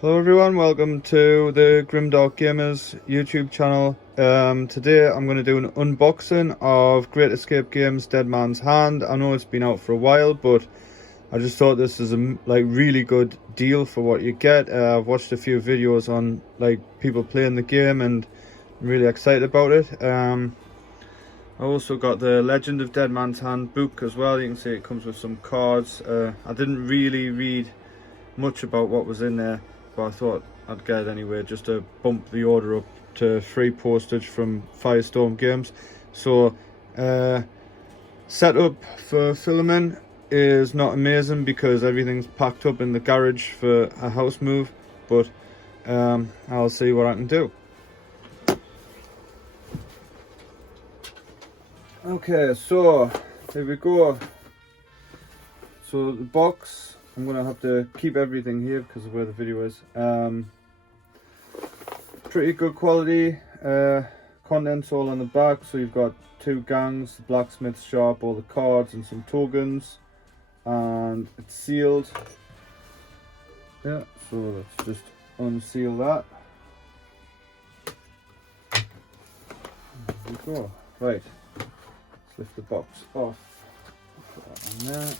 Hello everyone, welcome to the Grimdark Gamers YouTube channel. Today I'm going to do an unboxing of Great Escape Games Dead Man's Hand. I know it's been out for a while, but I just thought this is a really good deal for what you get. I've watched a few videos on people playing the game and I'm really excited about it. I also got the Legend of Dead Man's Hand book as well. You can see it comes with some cards. I didn't really read much about what was in there, but I thought I'd get it anyway just to bump the order up to free postage from Firestorm Games. So setup for filming is not amazing because everything's packed up in the garage for a house move, but I'll see what I can do. Okay, so here we go. So the box, I'm gonna have to keep everything here because of where the video is. Pretty good quality contents all on the back. So you've got 2 gangs, the blacksmith shop, all the cards and some tokens, and it's sealed. Yeah, so let's just unseal that. There we go. Right, let's lift the box off. Put that on there.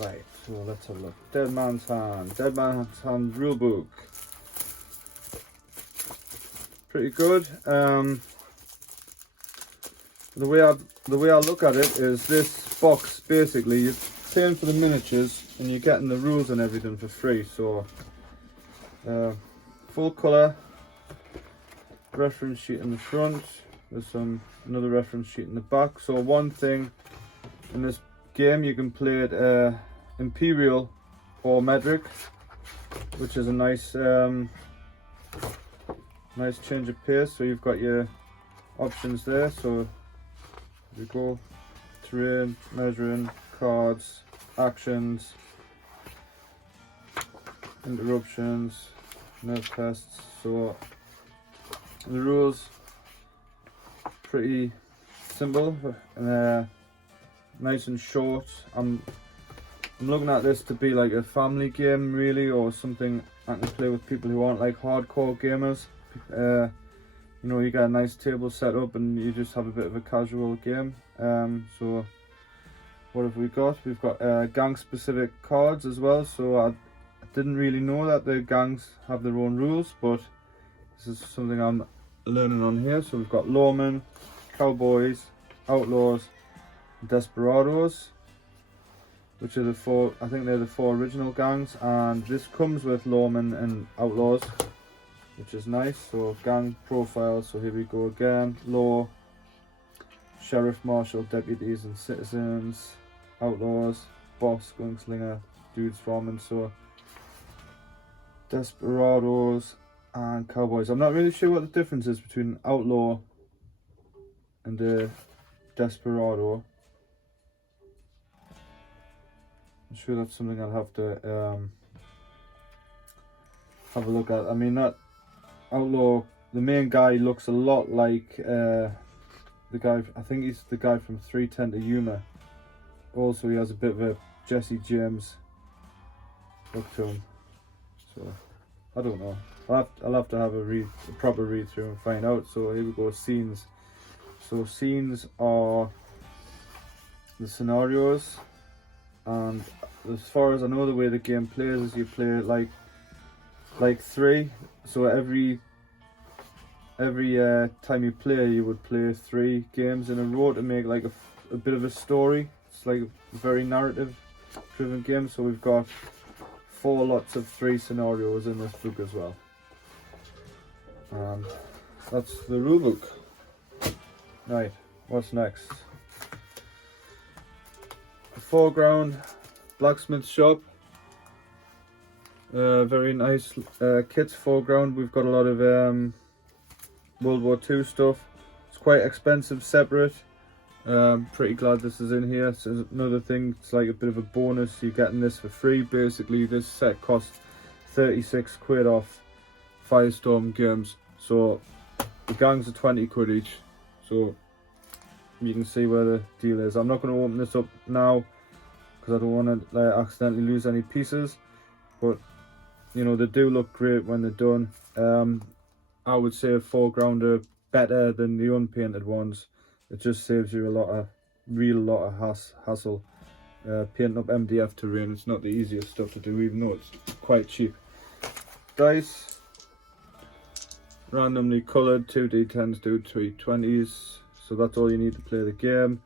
Right, so let's have a look. Dead Man's Hand. Dead Man's Hand rulebook. Pretty good. The way I look at it is this box basically you're paying for the miniatures and you're getting the rules and everything for free. So full colour reference sheet in the front. There's another reference sheet in the back. So one thing in this game, you can play it Imperial or Medric, which is a nice nice change of pace. So you've got your options there. So here we go: terrain, measuring, cards, actions, interruptions, nerve tests. So the rules pretty simple and nice and short. I'm looking at this to be like a family game really, or something I can play with people who aren't like hardcore gamers. You know, you get a nice table set up and you just have a bit of a casual game. So what have we got? We've got gang specific cards as well. So I didn't really know that the gangs have their own rules, but this is something I'm learning on here. So we've got lawmen, cowboys, outlaws, desperados, which are the 4, I think they're the 4 original gangs, and this comes with lawmen and outlaws, which is nice. So gang profiles, so here we go again: law, sheriff, marshal, deputies and citizens, outlaws, boss, gunslinger, dudes, foreman. So desperados and cowboys. I'm not really sure what the difference is between outlaw and a desperado. I'm sure that's something I'll have to have a look at. I mean, that outlaw, the main guy, looks a lot like the guy, I think he's the guy from 310 to Yuma. Also, he has a bit of a Jesse James look to him. So, I don't know. I'll have to have a proper read through and find out. So here we go, scenes. So scenes are the scenarios, and as far as I know, the way the game plays is you play it like 3. So every time you play, you would play 3 games in a row to make like a bit of a story. It's like a very narrative driven game. So we've got 4 lots of 3 scenarios in this book as well. And that's the rulebook. Right, what's next? The foreground, blacksmith shop. Very nice kits foreground. We've got a lot of World War II stuff. It's quite expensive separate. Pretty glad this is in here. So another thing, it's like a bit of a bonus. You're getting this for free. Basically, this set costs 36 quid off Firestorm Games. So the gangs are 20 quid each. So you can see where the deal is. I'm not going to open this up now because I don't want to accidentally lose any pieces, but you know, they do look great when they're done. I would say foreground are better than the unpainted ones. It just saves you a lot of hassle. Painting up MDF terrain, it's not the easiest stuff to do, even though it's quite cheap. Dice, randomly coloured, 2d10s, 2d20s, so that's all you need to play the game.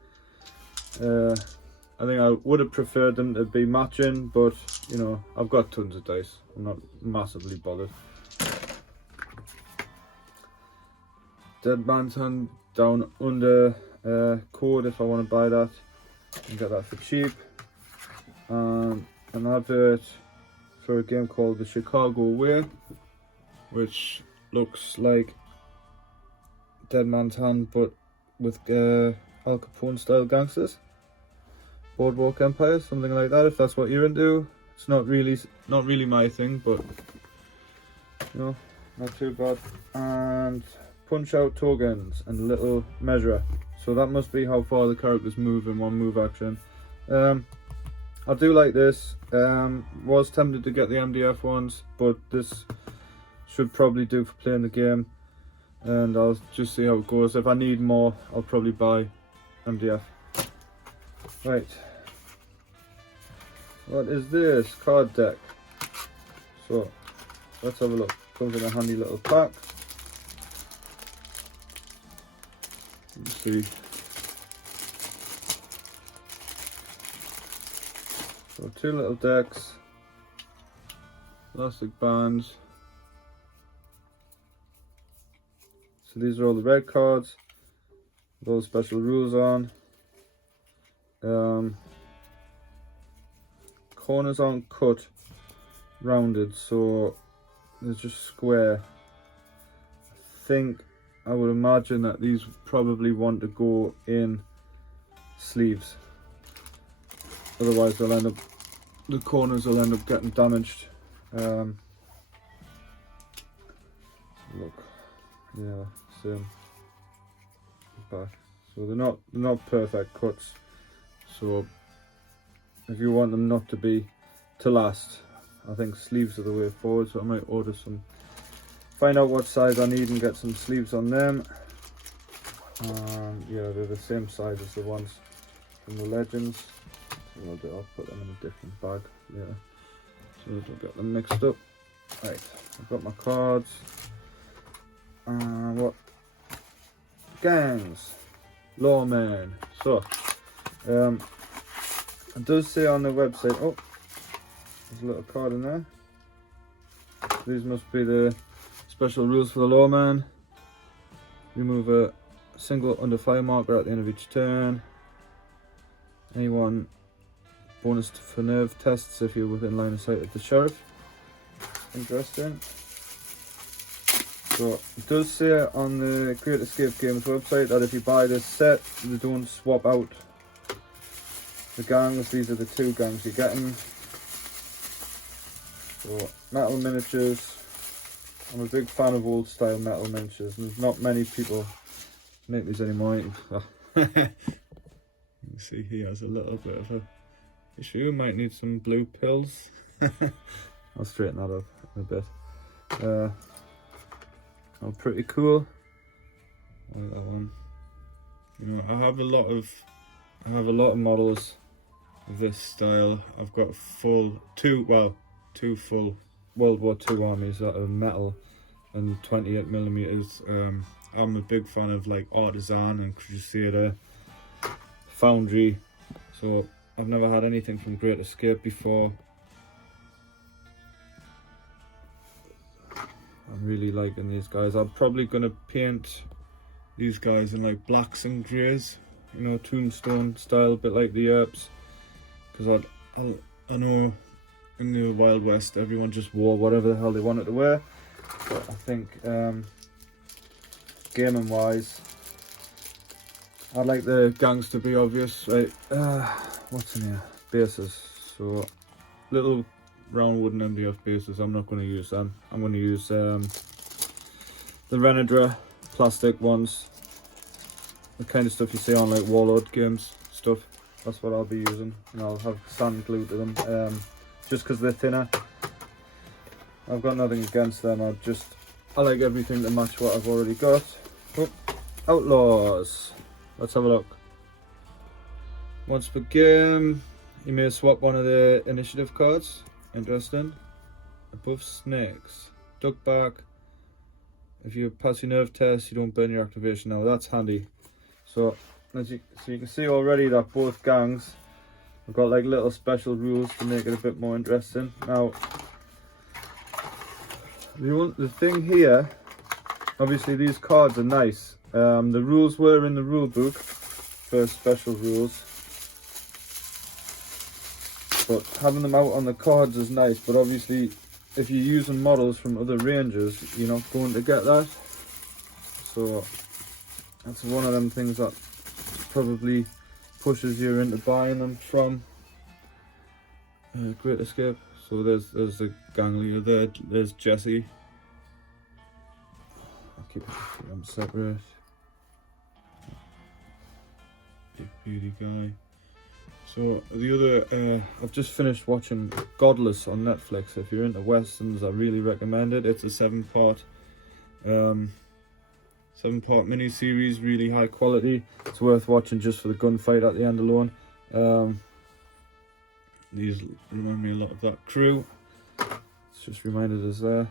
I think I would have preferred them to be matching, but you know, I've got tons of dice, I'm not massively bothered. Dead Man's Hand down under, code if I want to buy that and get that for cheap. And an advert for a game called The Chicago Way, which looks like Dead Man's Hand but with Al Capone style gangsters. Boardwalk Empire, something like that, if that's what you're into. It's not really my thing, but you know, not too bad. And punch out tokens and a little measurer, so that must be how far the characters move in one move action. I do like this. Was tempted to get the MDF ones, but this should probably do for playing the game, and I'll just see how it goes. If I need more, I'll probably buy MDF. Right, what is this? Card deck. So let's have a look. Comes in a handy little pack. Let's see. So 2 little decks, plastic bands. So these are all the red cards, with all the special rules on. Corners aren't cut, rounded, so they're just square. I would imagine that these probably want to go in sleeves. Otherwise the corners will end up getting damaged. Look, yeah, same back. So they're not perfect cuts. So if you want them not to last, I think sleeves are the way forward. So I might order some, find out what size I need and get some sleeves on them. Yeah, they're the same size as the ones from the Legends. So I'll put them in a different bag, yeah, so don't get them mixed up. Right, I've got my cards. What? Gangs, lawmen. So, it does say on the website, oh, there's a little card in there. These must be the special rules for the lawman. Remove a single under fire marker at the end of each turn. Anyone bonus for nerve tests if you're within line of sight of the sheriff. Interesting. So it does say on the Great Escape Games website that if you buy this set, they don't swap out the gangs. These are the 2 gangs you're getting. So metal miniatures. I'm a big fan of old style metal miniatures, and there's not many people make these anymore. You can see he has a little bit of a issue. You might need some blue pills. I'll straighten that up in a bit. Oh, pretty cool. I like that one. You know, I have a lot of models of this style. I've got two full World War II armies that are metal and 28mm. I'm a big fan of like Artisan and Crusader, Foundry. So I've never had anything from Great Escape before. I'm really liking these guys. I'm probably gonna paint these guys in like blacks and greys, you know, tombstone style, a bit like the Earps, because I know in the Wild West everyone just wore whatever the hell they wanted to wear, but I think gaming wise, I'd like the gangs to be obvious, right? What's in here? Bases. So little round wooden MDF bases. I'm not going to use them. I'm going to use the Renadra plastic ones, the kind of stuff you see on like Warlord games stuff. That's what I'll be using, and I'll have sand glued to them, just because they're thinner. I've got nothing against them. I like everything to match what I've already got. Oh, outlaws. Let's have a look. Once per game, you may swap one of the initiative cards. Interesting. Above snakes. Duck back. If you pass your nerve test, you don't burn your activation. Now that's handy. So you can see already that both gangs have got like little special rules to make it a bit more interesting. Now the thing here, obviously these cards are nice. The rules were in the rule book for special rules, but having them out on the cards is nice. But obviously if you're using models from other ranges, you're not going to get that. So that's one of them things that probably pushes you into buying them from Great Escape. So there's the gang leader there, there's Jesse. I'll keep them separate. Big beauty guy. So the other, I've just finished watching Godless on Netflix. If you're into westerns, I really recommend it. It's a 7-part mini-series, really high quality. It's worth watching just for the gunfight at the end alone. These remind me a lot of that crew. It's just reminded us there.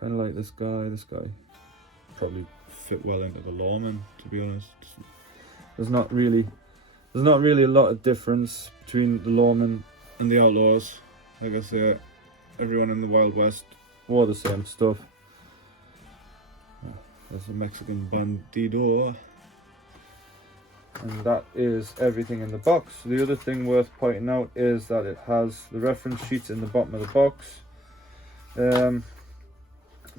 Kind of like this guy. This guy probably fit well into the lawmen, to be honest. There's not really a lot of difference between the lawmen and the outlaws. Like I say, everyone in the Wild West wore the same stuff. There's a Mexican bandido. And that is everything in the box. The other thing worth pointing out is that it has the reference sheets in the bottom of the box.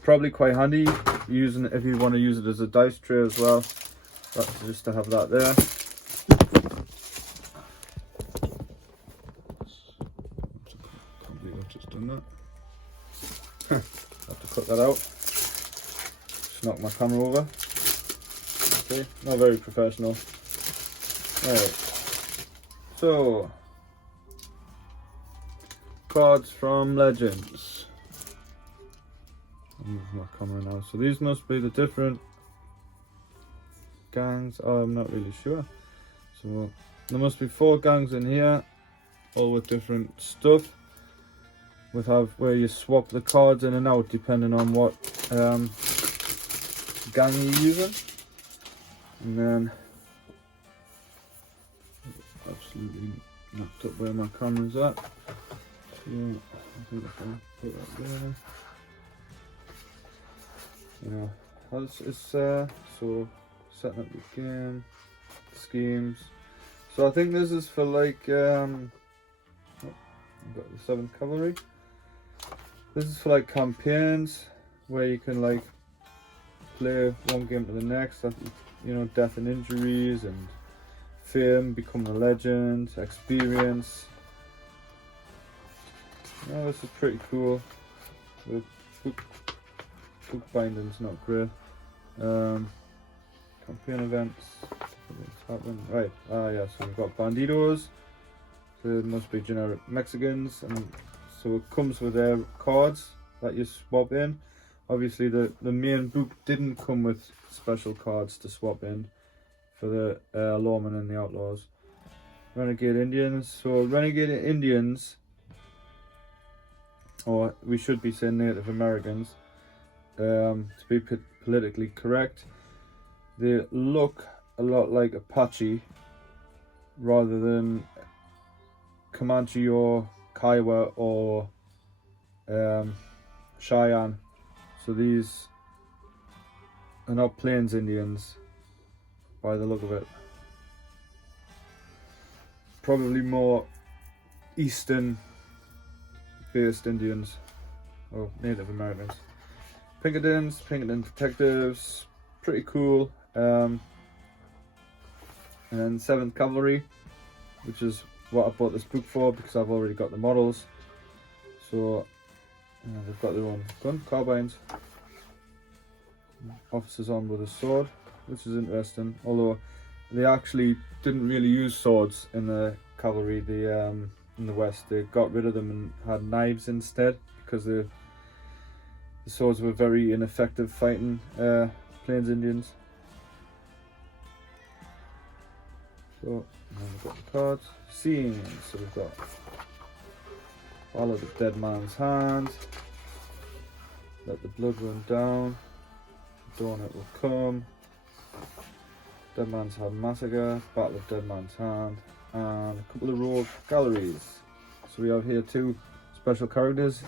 Probably quite handy using it if you want to use it as a dice tray as well. That's just to have that there. Can't believe I've just done that. Have to cut that out. Just knock my camera over. Okay, not very professional. Right, so cards from Legends. I'll move my camera now. So these must be the different gangs. Oh, I'm not really sure. So there must be 4 gangs in here, all with different stuff. With where you swap the cards in and out depending on what gang you're using, and then. Absolutely knocked up where my camera's at. So I think I can put that there. Yeah, it's so setting up the game, schemes. So I think this is for like I've got the 7th Cavalry. This is for like campaigns where you can like play one game to the next. That, you know, death and injuries and fame, becoming a legend, experience. Oh, this is pretty cool. The book binding's not great. Campaign events. Right. Yeah. So we've got bandidos. So it must be generic Mexicans, and so it comes with their cards that you swap in. Obviously, the main book didn't come with special cards to swap in for the lawmen and the outlaws. Renegade Indians. So Renegade Indians, or we should be saying Native Americans, to be politically correct, they look a lot like Apache rather than Comanche or Kiowa or Cheyenne. So these are not Plains Indians by the look of it. Probably more eastern based Indians or Native Americans. Pinkertons, Pinkerton Detectives, pretty cool. And then 7th Cavalry, which is what I bought this book for because I've already got the models. So they've got their own gun, carbines. Officers on with a sword, which is interesting. Although they actually didn't really use swords in the cavalry. In the West, they got rid of them and had knives instead because the swords were very ineffective fighting Plains Indians. So, and then we've got the cards. Scenes. So we've got Follow the Dead Man's Hand. Let the blood run down. Dawn it will come. Dead Man's Hand Massacre. Battle of Dead Man's Hand. And a couple of rogue galleries. So we have here two special characters,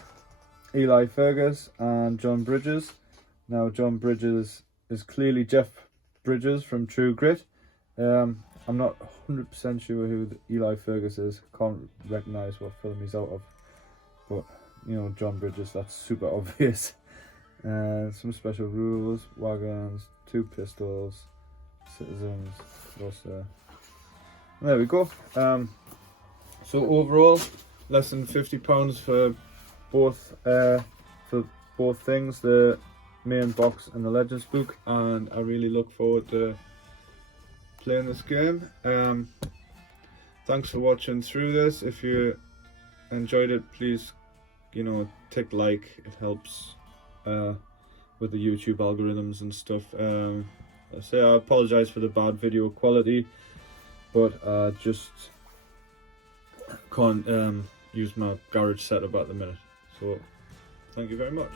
Eli Fergus and John Bridges. Now John Bridges is clearly Jeff Bridges from True Grit. I'm not 100% sure who Eli Fergus is. Can't recognise what film he's out of. But, you know, John Bridges, that's super obvious. Some special rules, wagons, 2 pistols, citizens, what's there? There we go. So overall, less than £50 for both things, the main box and the Legends book, and I really look forward to playing this game. Thanks for watching through this. If you enjoyed it, please, you know, tick like. It helps with the YouTube algorithms and stuff. I apologize for the bad video quality, but I just can't use my garage setup at the minute. So thank you very much.